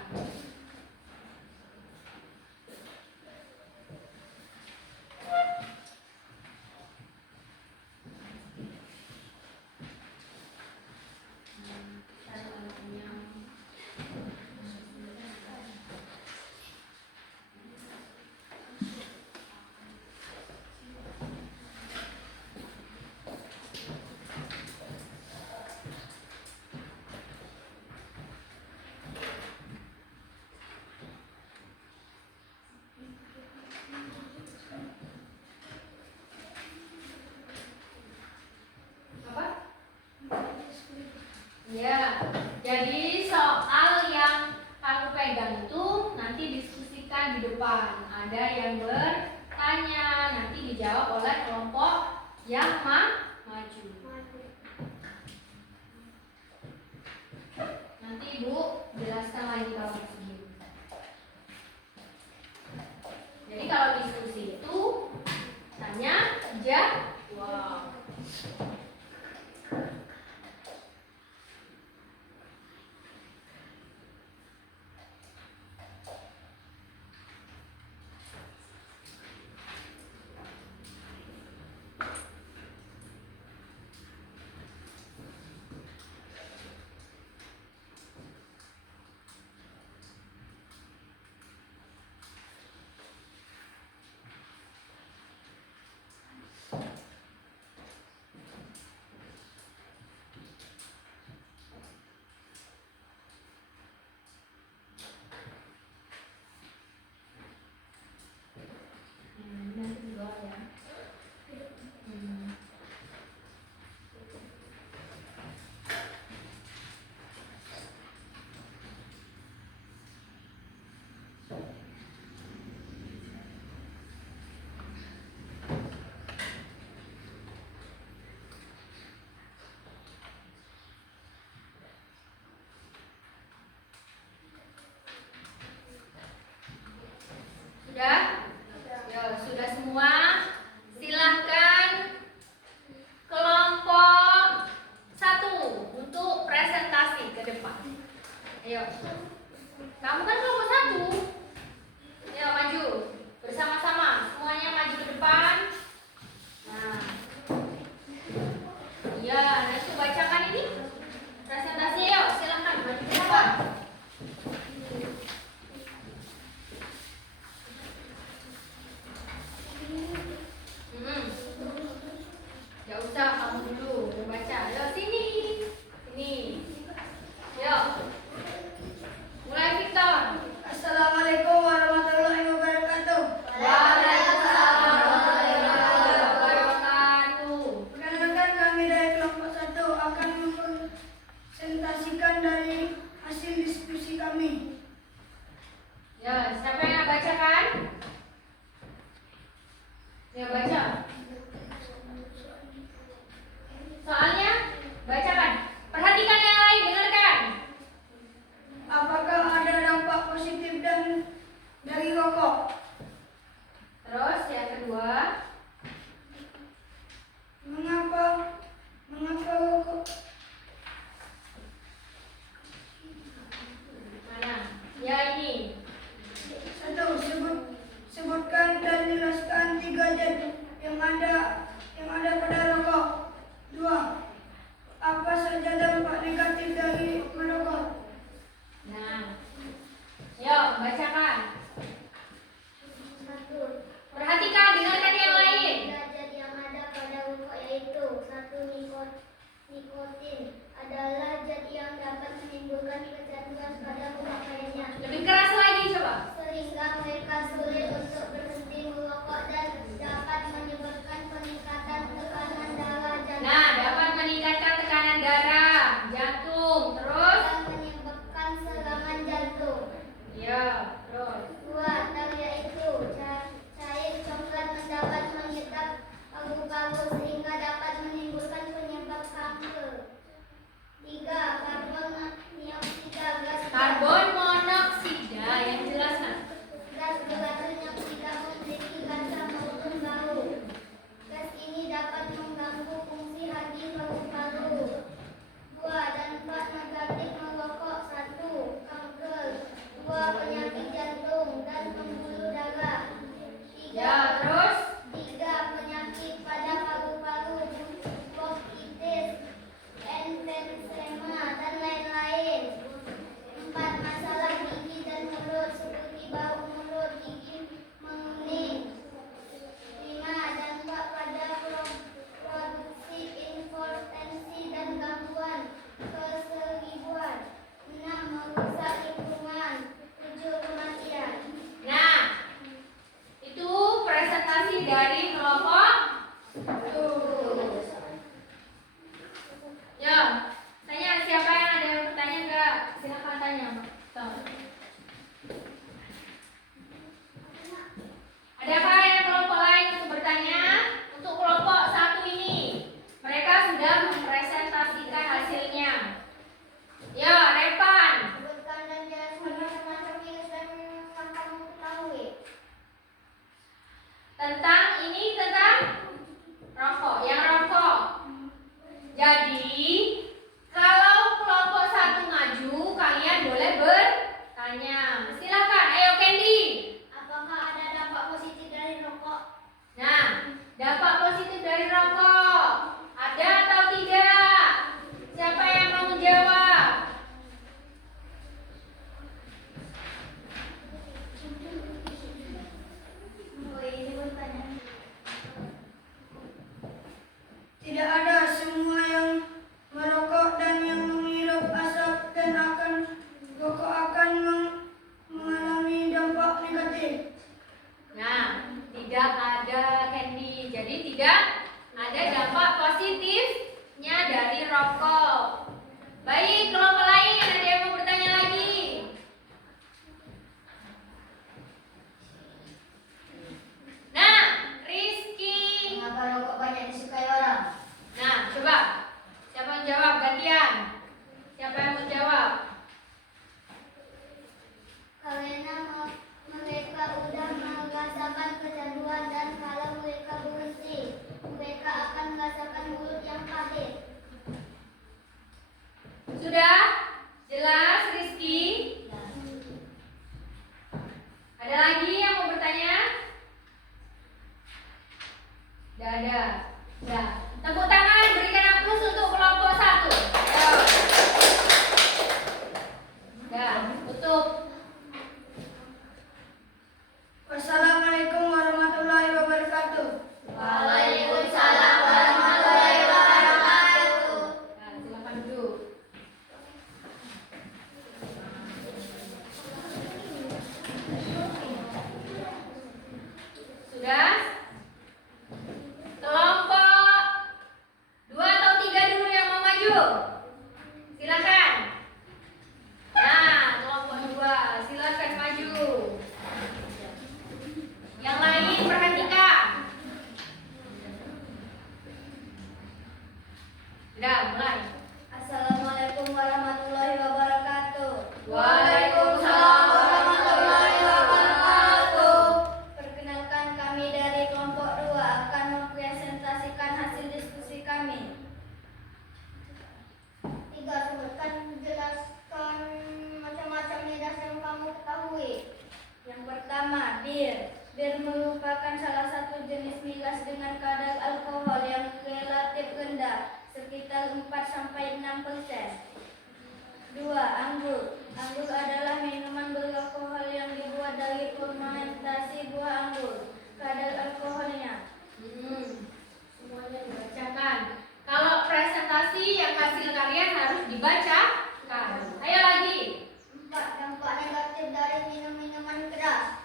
Apa? Ya, jadi soal yang kamu pegang itu nanti diskusikan di depan. Ada yang bertanya, nanti dijawab oleh kelompok yang maju. Nanti Ibu jelaskan lagi kalau begini. Jadi kalau diskusi itu tanya, jawab. tentang rokok, yang rokok. Jadi, kalau kelompok satu maju, kalian boleh bertanya. Silakan, ayo Candy. Apakah ada dampak positif dari rokok? Nah, dampak positif dari rokok ada atau tidak? Siapa yang mau menjawab? Oh, ini bertanya. Tidak ada, semua yang merokok dan yang menghirup asap dan akan rokok akan mengalami dampak negatif. Nah, tidak ada Candy. Jadi tidak ada dampak positifnya dari rokok. Baik, kelompok lain ada yang mau bertanya lagi? Nah, Rizky. Mengapa rokok banyak disukai orang? Nah, coba. Siapa yang jawab? Gantian. Siapa yang mau jawab? Karena mereka sudah merasakan kecanduan dan kalau mereka berhenti, mereka akan merasakan mulut yang pahit. Sudah? Jelas, Rizky? Ada lagi yang mau bertanya? Tidak ada. Ya. Tepuk tangan, berikan aplaus untuk kelompok satu. Ayo. Dah, tutup. Wassalamualaikum warahmatullahi wabarakatuh. Waalaikumsalam warahmatullahi wabarakatuh. Nah, silakan duduk. Sudah? Kelompok 2 atau 3 dulu yang mau maju. Silakan. Nah, kelompok 2, silakan maju. Yang lain perhatikan. Sudah, mulai. Assalamualaikum warahmatullahi wabarakatuh. Waalaikumsalam warahmatullahi wabarakatuh. Perkenalkan, kami dari kelompok 2 akan mempresentasikan hasil diskusi kami. 3. Sebutkan, jelaskan macam-macam miras yang kamu ketahui. Yang pertama, bir. Bir merupakan salah satu jenis miras dengan kadar alkohol yang relatif rendah, sekitar 4-6%. 2. Anggur. Anggur adalah minuman beralkohol yang dibuat dari fermentasi buah anggur. Kadar alkoholnya Semuanya dibacakan. Kalau presentasi yang hasil kalian harus dibacakan. Ayo lagi. 4. Dampak negatif dari minum-minuman keras.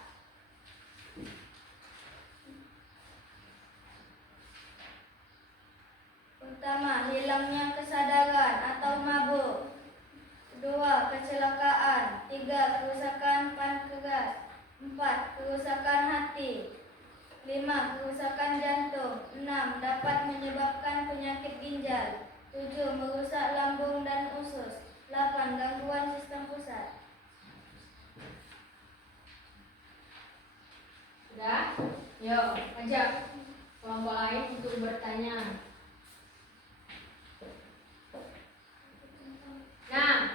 Pertama, hilangnya kesadaran atau mabuk. 2. Kecelakaan. 3. Kerusakan pankreas. 4. Kerusakan hati. 5. Kerusakan jantung. 6. Dapat menyebabkan penyakit ginjal. 7. Merusak lambung dan usus. 8. Gangguan sistem pusat. Sudah? Yuk, ajak kelompok lain untuk bertanya. Nah,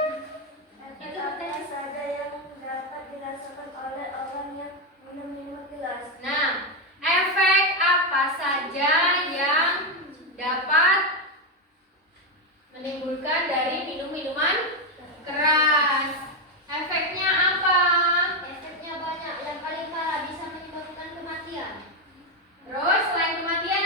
Efek apa saja yang dapat dirasakan oleh orang yang minum minuman keras? nah, efek apa saja yang dapat menimbulkan dari minum-minuman keras? Efeknya apa? Efeknya banyak. Yang paling parah bisa menyebabkan kematian. Terus selain kematian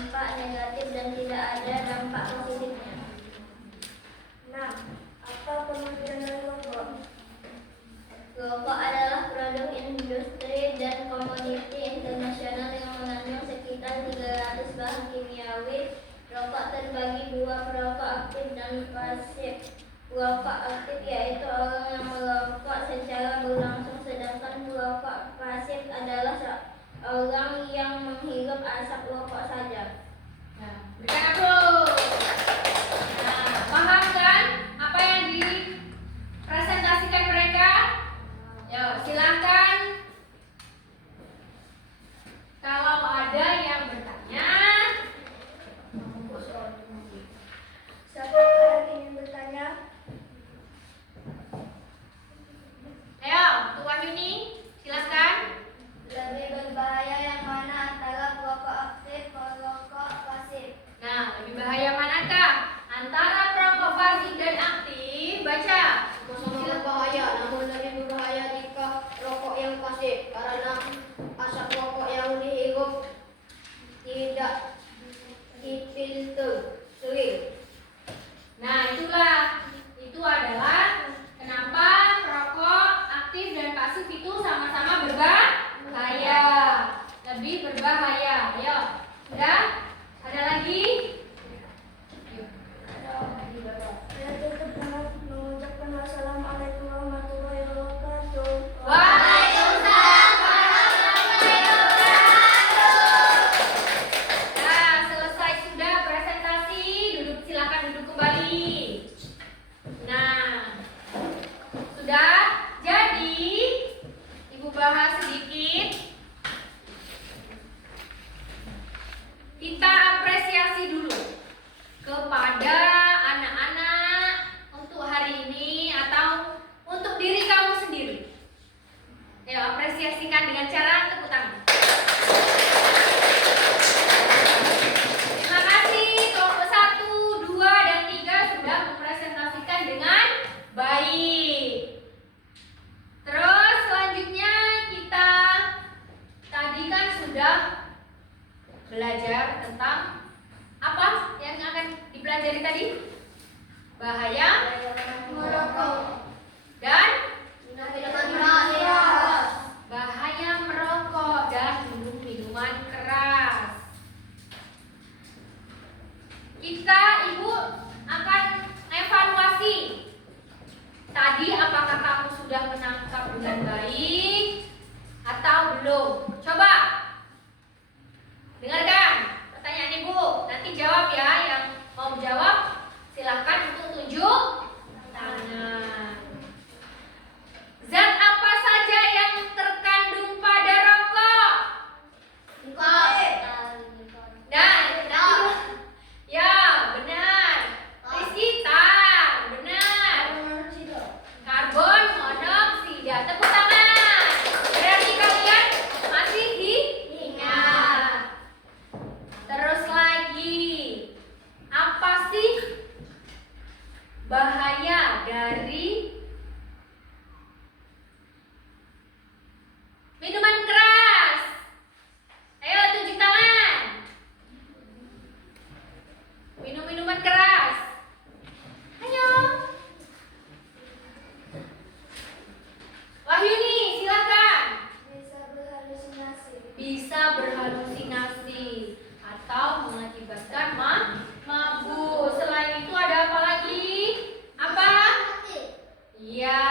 dampak negatif dan tidak ada dampak positifnya. 6. Apa pengertian dari rokok? Rokok adalah produk industri dan komoditi internasional yang mengandung sekitar 300 bahan kimiawi. Rokok terbagi dua, perokok aktif dan pasif. Perokok aktif yaitu orang yang merokok secara berlangsung, sedangkan perokok pasif adalah orang yang menghirup asap rokok saja. Nah, berikan aplaus. Nah, paham kan apa yang dipresentasikan mereka? Yo, silakan. Kalau ada yang bertanya, Siapa yang ingin bertanya? ayo, untuk Wahyuni, silakan. Lebih berbahaya yang mana antara perokok aktif dan perokok pasif? Nah, lebih bahaya manakah antara perokok pasif dan aktif? Baca. Sama berbahaya, namun lebih berbahaya jika rokok yang pasif karena asap rokok yang dihirup tidak difilter sering. Nah, itu adalah kenapa perokok aktif dan pasif itu sama-sama berbahaya, lebih berbahaya. Ayo, sudah? Ada lagi? Yuk. Saya tutup dengan mengucapkan wassalamualaikum warahmatullahi wabarakatuh. Waalaikumsalam warahmatullahi wabarakatuh. Nah, selesai sudah presentasi. Silakan duduk kembali. Nah, sudah. Jadi, Ibu bahas sedikit. Kita apresiasi dulu kepada anak-anak untuk hari ini atau untuk diri kamu sendiri. Ayo apresiasikan dengan cara tepuk tangan. Terima kasih kelompok 1, 2, dan 3 sudah mempresentasikan dengan baik. Terus selanjutnya kita tadi kan sudah belajar tentang apa yang akan dipelajari tadi? Bahaya Merokok dan minuman keras. bahaya merokok dan minum minuman keras. Kita Ibu akan evaluasi. Tadi apakah kamu sudah menangkap dengan baik atau belum? Coba dengarkan pertanyaan Ibu. Nanti jawab ya. Yang mau jawab silakan untuk tunjuk tangan. Zat apa saja yang terkandung pada rokok? Nah, ya benar. Rizky tar, benar. Karbon monoksida. Tepuk tangan. Berarti kalian masih diingat. Terus lagi, apa sih bahaya dari minuman keras? Ayo tunjuk tangan. Minum minuman keras. Ayo. Wahyuni, silakan. Bisa berhalusinasi. Bisa berhalusinasi atau mengakibatkan mabuk. Selain itu ada apa lagi? Apa? Iya.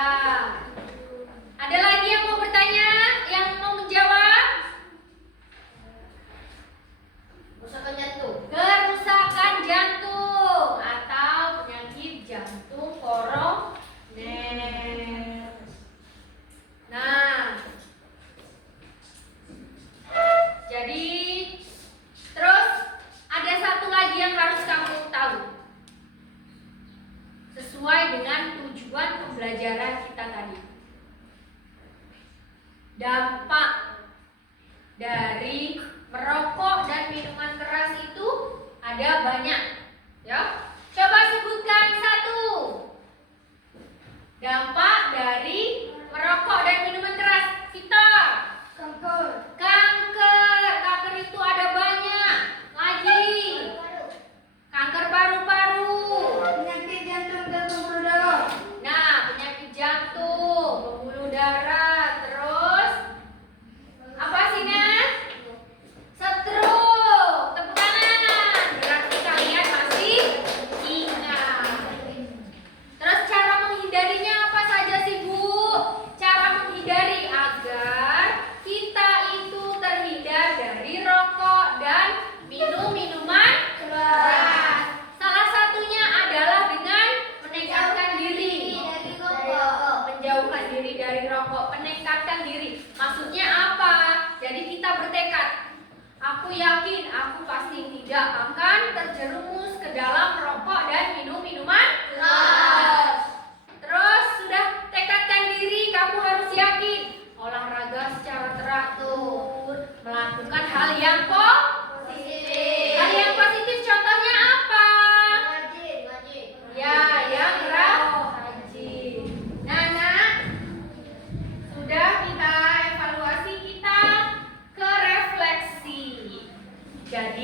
Ada lagi yang mau bertanya? Yang mau menjawab? Kerusakan jantung. Kerusakan jantung atau penyakit jantung koroner. Nah, jadi terus ada satu lagi yang harus kamu tahu. Sesuai dengan tujuan pembelajaran kita tadi. Dampak dari merokok dan minuman keras itu ada banyak. Ya. Coba sebutkan satu. Dampak dari merokok dan minuman keras. Victor. Kanker. Kanker. Kanker itu ada banyak. Lagi.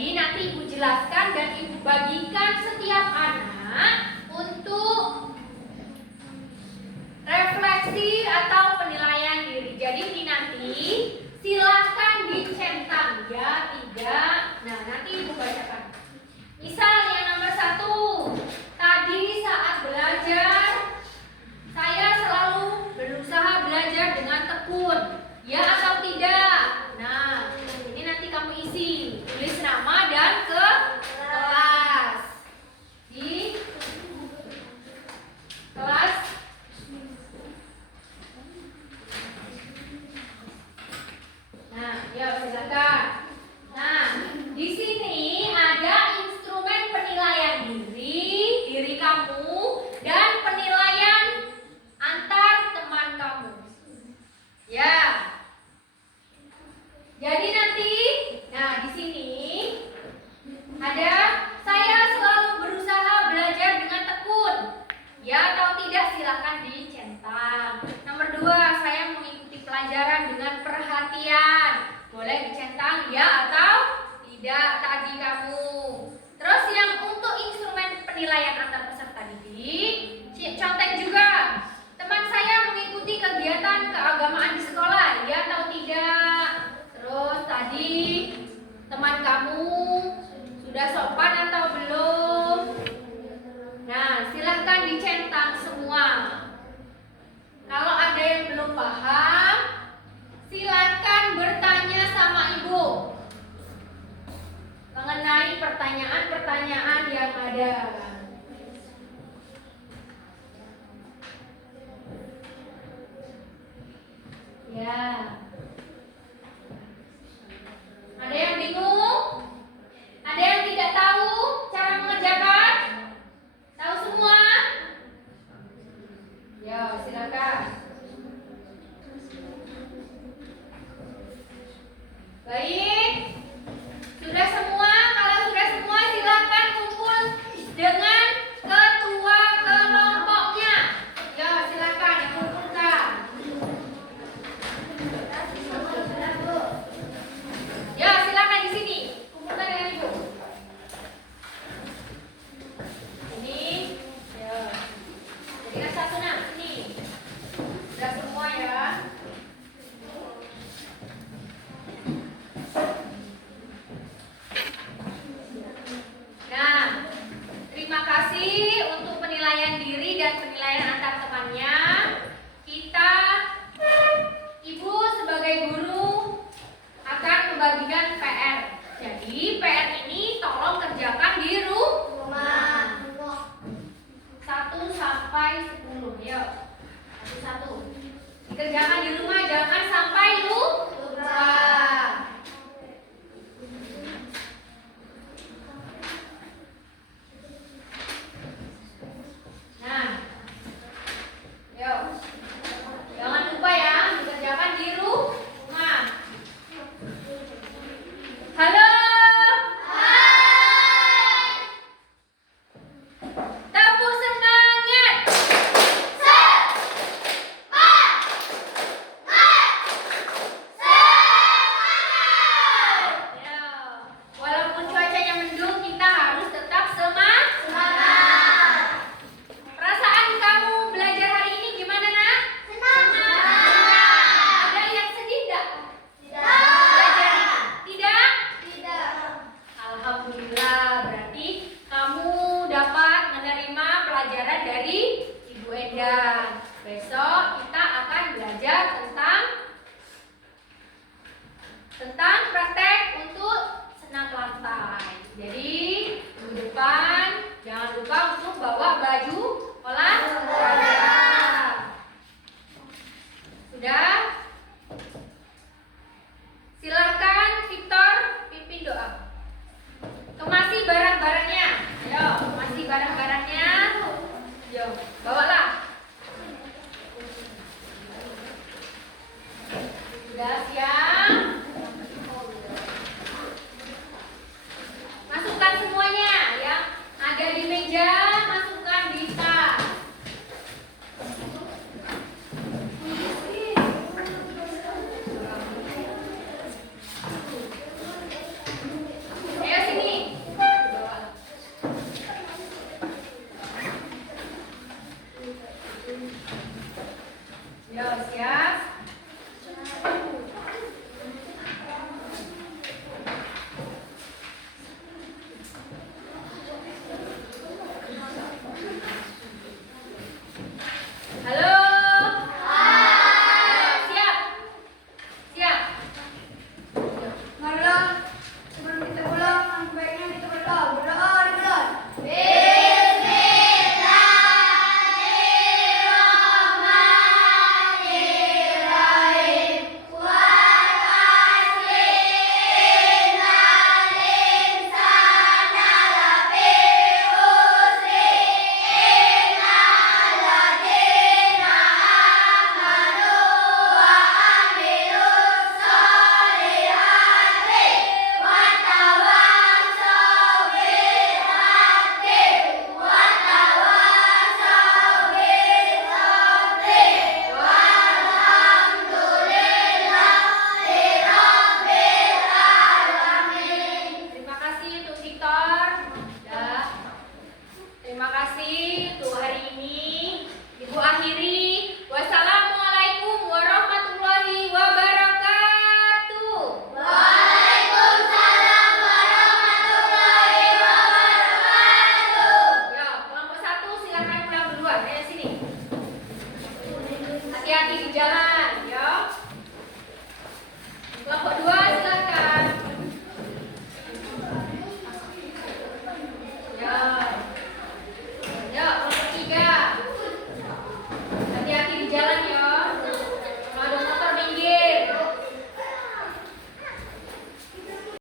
Jadi nanti Ibu jelaskan dan Ibu bagikan setiap anak untuk refleksi atau penilaian diri. Jadi ini nanti silahkan dicentang ya, tidak. Nah, nanti Ibu bacakan. Misal yang nomor 1, tadi saat belajar saya selalu berusaha belajar dengan tekun. Ya atau tidak? Nah, ini nanti kamu isi. Tulis nama dan ke kelas. Di kelas Nah, ya silakan. Nah, di sini ada instrumen penilaian diri kamu dan penilaian antar teman kamu. Ya. Jadi nanti, nah di sini ada saya selalu berusaha belajar dengan tekun. Ya atau tidak silakan dicentang. Nomor 2, saya mengikuti pelajaran dengan perhatian. Boleh dicentang ya atau tidak tadi kamu. Terus yang untuk instrumen penilaian antar peserta didik, contek juga. Teman saya mengikuti kegiatan keagamaan di sekolah, ya atau tidak? Terus tadi teman kamu sudah sopan atau belum? Nah, silahkan dicentang semua. Kalau ada yang belum paham, silahkan bertanya sama Ibu mengenai pertanyaan-pertanyaan yang ada. Ya. Ada yang bingung? Ada yang tidak tahu cara mengerjakan? Tahu semua? Ya, silakan. Baik. Sudah semua? Kalau sudah semua silakan kumpul dengan ketua kelompoknya. Ya, silakan dikumpulkan. Ya, silakan di sini. Kumpulkan dengan Ibu. Ini, ya. Jadikan satu nak sini. Sudah semua ya. Nah, terima kasih untuk penilaian diri dan penilaian antar temannya. Kita, Ibu sebagai guru akan membagikan PR. Jadi PR ini tolong kerjakan di rumah. 1 sampai 10. Yuk. 1. Dikerjakan di rumah, jangan sampai lupa. Nah. Yuk. Jangan lupa ya, dikerjakan di rumah. Halo. Hai. Tepuk semangat. Ya. Walaupun cuacanya mendung, kita harus tetap semangat. Perasaan kamu belajar hari ini gimana, Nak? Senang. Ada yang sedih enggak? Belajar? Tidak? Alhamdulillah, berarti kamu dapat menerima pelajaran dari Ibu Endang. Besok kita akan belajar tentang praktek untuk senam lantai. Jadi minggu depan jangan lupa untuk bawa baju olahraga. Sudah? Silahkan Victor pimpin doa. Kemasi barang-barangnya. Ayo, kemasi barang-barangnya. Yo, bawalah. Sudah siap? Masukkan semuanya yang ada di meja, masukkan di tas. Ayo sini Berdoa dimulai. Terima kasih untuk Victor. Ya. Terima kasih